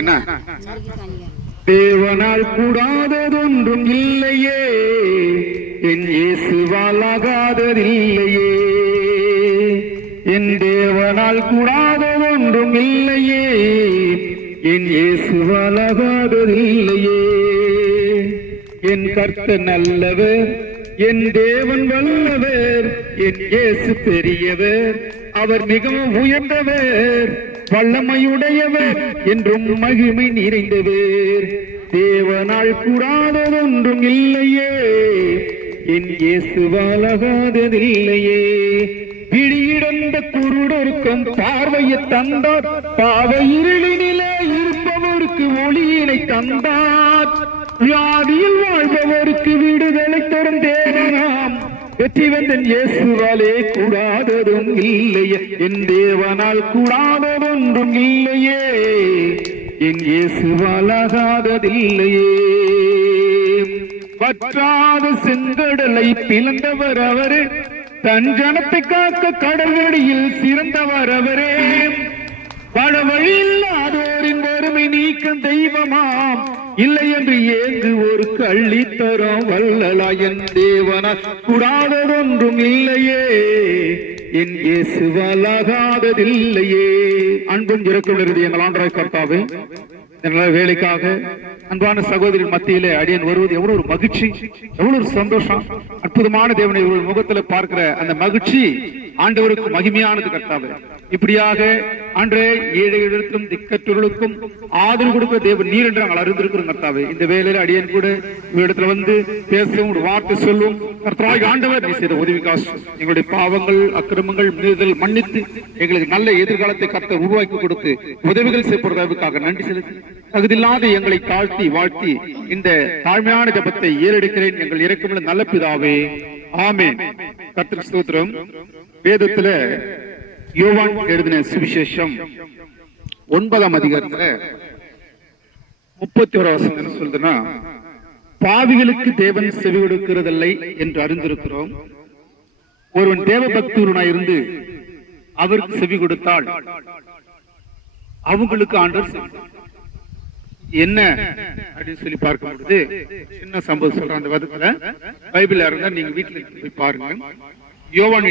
என்ன தேவனால் கூடாததொன்றும் இல்லையே, என் இயேசுவால் ஆகாததில்லையே. என் தேவனால் கூடாததொன்றும் இல்லையே, என் இயேசுவால் ஆகாததில்லையே. என் கர்த்தர் நல்லவர், என் தேவன் வல்லவர், என் இயேசு பெரியவர், அவர் மிகவும் உயர்ந்தவர், வல்லமையுடையவர், என்றும் மகிமை நிறைந்தவர். தேவனால் கூடாததொன்றும் இல்லையே, என் இயேசுவால் ஆகாததில்லையே. பிடியிடந்த குருடருக்கும் பார்வையை தந்தார், பாவை இருளினிலே இருப்பவருக்கு ஒளியினை தந்தார். வியாதியில் வாழ்பவருக்கு விடுதலை தரும் தேவனாம், வெற்றி வந்தன் இயேசுவாலே கூடாததும் இல்லையே. என் தேவனால் கூடாததொன்றும் இல்லையே, என் இயேசுவால் ஆகாததில்லையே. வற்றாத செங்கடலை பிளந்தவர் அவரே, தன் ஜனத்தை காக்க கடல்வெளியில் சிறந்தவர் அவரே. பல வழி இல்லாதோரின் வறுமை நீக்கம் தெய்வமாம், இல்லை என்று ஏங்கு ஒரு கள்ளி தரும் வல்லலா. என் தேவனால் கூடாததொன்றும் இல்லையே, என் இயேசுவால் ஆகாததில்லையே. அன்பும் இரக்கம் எங்கள் ஆண்டவராகிய கர்த்தாவே, வேலைக்காக அன்பான சகோதரி மத்தியிலே அடியன் வருவது எவ்வளவு ஒரு மகிழ்ச்சி, எவ்வளவு ஒரு சந்தோஷம். அற்புதமான தேவனை முகத்துல பார்க்கிற அந்த மகிழ்ச்சி ஆண்டவருக்கு மகிமையானது கர்த்தாவே. இப்படியாக அன்றே ஏழைகளுக்கும் திக்கற்றவர்களுக்கும் ஆதரவு கொடுக்கிற தேவன் நீர் என்று நாங்கள் அறிந்திருக்கிறோம் கர்த்தாவே. இந்த வேலையில அடியன் கூட இடத்துல வந்து பேசும் ஒரு வார்த்தை சொல்லும் கர்த்தராகிய ஆண்டவர், நீ செய்த உதவி காசு எங்களுடைய பாவங்கள் அக்கிரமங்கள் மீறுதல் மன்னித்து எங்களுக்கு நல்ல எதிர்காலத்தை கர்த்தர் உருவாக்கி கொடுத்து உதவிகள் செய்யப்படுவதற்காக நன்றி செலுத்தி தகுதியில்லாத எங்களை தாழ்த்தி வாழ்த்தி இந்த தாழ்மையான ஜபத்தை ஏறெடுக்கிறேன் எங்கள் இரக்கமுள்ள நல்ல பிதாவே, ஆமென். கர்த்தருக்கு ஸ்தோத்திரம். வேதத்துல யோவான் எழுதின சுவிசேஷம் 9ஆம் அதிகாரத்துல 31 வசனம் சொல்றதுன்னா, பாவிகளுக்கு தேவன் செவி கொடுக்கிறதில்லை என்று அறிந்திருக்கிறோம். ஒருவன் தேவ பக்தனாய் இருந்து அவருக்கு செவி கொடுத்தால் அவங்களுக்கு ஆண்டவர் என்ன அப்படின்னு சொல்லி பார்க்கும் பொழுது சின்ன சம்பவம் சொல்ற அந்த வதத்துல பைபிள் இருந்தா நீங்க வீட்டுல போய் பாருங்க. யோவான்